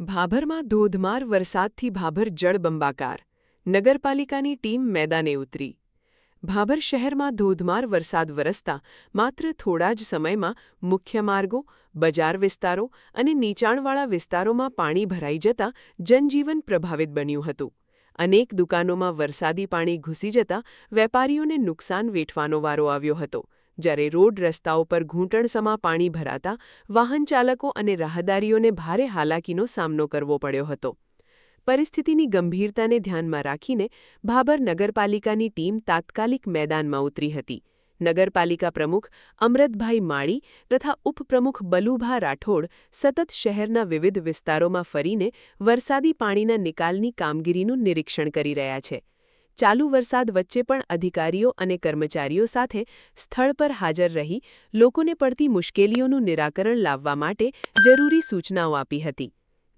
ભાભરમાં ધોધમાર વરસાદથી ભાભર જળબંબાકાર. નગરપાલિકાની ટીમ મેદાને ઉતરી. ભાભર શહેરમાં ધોધમાર વરસાદ વરસતા માત્ર થોડા જ સમયમાં મુખ્ય માર્ગો, બજાર વિસ્તારો અને નીચાણવાળા વિસ્તારોમાં પાણી ભરાઈ જતાં જનજીવન પ્રભાવિત બન્યું હતું. અનેક દુકાનોમાં વરસાદી પાણી ઘૂસી જતાં વેપારીઓને નુકસાન વેઠવાનો વારો આવ્યો હતો. જ્યારે રોડ રસ્તાઓ પર ઘૂંટણસમા પાણી ભરાતા વાહનચાલકો અને રાહદારીઓને ભારે હાલાકીનો સામનો કરવો પડ્યો હતો. પરિસ્થિતિની ગંભીરતાને ધ્યાનમાં રાખીને ભાભર નગરપાલિકાની ટીમ તાત્કાલિક મેદાનમાં ઉતરી હતી. નગરપાલિકા પ્રમુખ અમરતભાઈ માળી તથા ઉપપ્રમુખ બલુભા રાઠોડ સતત શહેરના વિવિધ વિસ્તારોમાં ફરીને વરસાદી પાણીના નિકાલની કામગીરીનું નિરીક્ષણ કરી રહ્યા છે. ચાલુ વરસાદ વચ્ચે પણ અધિકારીઓ અને કર્મચારીઓ સાથે સ્થળ પર હાજર રહી લોકોને પડતી મુશ્કેલીઓનું નિરાકરણ લાવવા માટે જરૂરી સૂચનાઓ આપી હતી.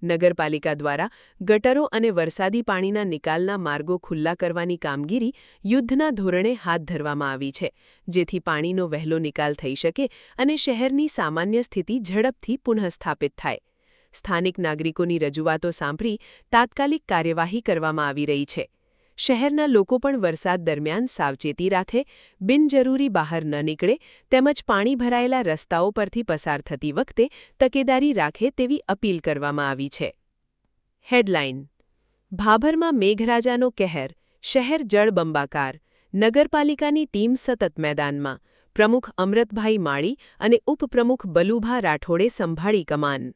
નગરપાલિકા દ્વારા ગટરો અને વરસાદી પાણીના નિકાલના માર્ગો ખુલ્લા કરવાની કામગીરી યુદ્ધના ધોરણે હાથ ધરવામાં આવી છે, જેથી પાણીનો વહેલો નિકાલ થઈ શકે અને શહેરની સામાન્ય સ્થિતિ ઝડપથી પુનઃસ્થાપિત થાય. સ્થાનિક નાગરિકોની રજૂઆતો સાંભળી તાત્કાલિક કાર્યવાહી કરવામાં આવી રહી છે. શહેરના લોકો પણ વરસાદ દરમિયાન સાવચેતી રાખે, બિનજરૂરી બહાર ન નીકળે તેમજ પાણી ભરાયેલા રસ્તાઓ પરથી પસાર થતી વખતે તકેદારી રાખે તેવી અપીલ કરવામાં આવી છે. હેડલાઇન: ભાભરમાં મેઘરાજાનો કહેર, શહેર જળબંબાકાર. નગરપાલિકાની ટીમ સતત મેદાનમાં. પ્રમુખ અમરતભાઈ માળી અને ઉપપ્રમુખ બલુભા રાઠોડે સંભાળી કમાન.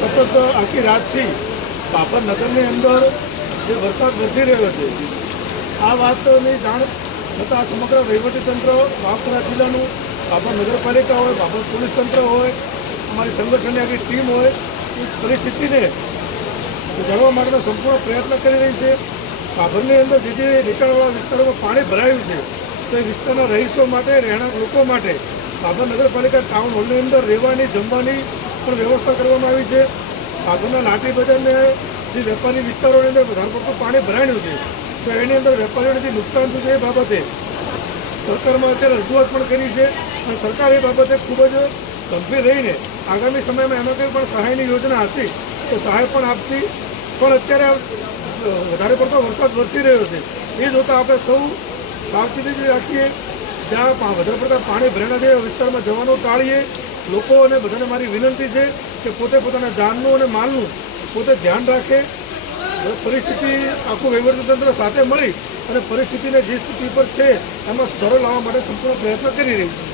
સતત આખી રાતથી ભાભર નગરની અંદર જે વરસાદ વરસી રહ્યો છે, આ વાતની જાણ થતાં સમગ્ર વહીવટીતંત્ર, ભાભર જિલ્લાનું, ભાભર નગરપાલિકા હોય, ભાભર પોલીસ તંત્ર હોય, અમારી સંગઠનની આખી ટીમ હોય, એ પરિસ્થિતિને જાણવા માટેનો સંપૂર્ણ પ્રયત્ન કરી રહી છે. ભાભરની અંદર જે જે નીચાણવાળા વિસ્તારોમાં પાણી ભરાયું છે, તો એ વિસ્તારના રહીશો માટે, રહેણાંક લોકો માટે ભાભર નગરપાલિકા ટાઉન હોલની અંદર રહેવાની, જમવાની પણ વ્યવસ્થા કરવામાં આવી છે. ભાભરના લાઠી બજારને જે વેપારી વિસ્તારોની અંદર વધારે પડતું પાણી ભરાયું છે, તો એની અંદર વેપારીઓને જે નુકસાન થયું છે એ બાબતે સરકારમાં અત્યારે રજૂઆત પણ કરી છે અને સરકાર એ બાબતે ખૂબ જ ગંભીર રહીને આગામી સમયમાં એમાં કંઈ પણ સહાયની યોજના હશે તો સહાય પણ આપશે. પણ અત્યારે વધારે પડતો વરસાદ વરસી રહ્યો છે, એ જોતાં આપણે સૌ સાવચેતી રાખીએ. જ્યાં વધારે પડતા પાણી ભરાયેલા છે વિસ્તારમાં જવાનું ટાળીએ. લોકો અને બધાને મારી વિનંતી છે કે પોતે પોતાના જાનનું અને માલનું પોતે ધ્યાન રાખે. પરિસ્થિતિ આખું વહીવટીતંત્ર સાથે મળી અને પરિસ્થિતિને જે સ્થિતિ પર છે એમાં સુધારો લાવવા માટે સંપૂર્ણ પ્રયત્ન કરી રહી છે.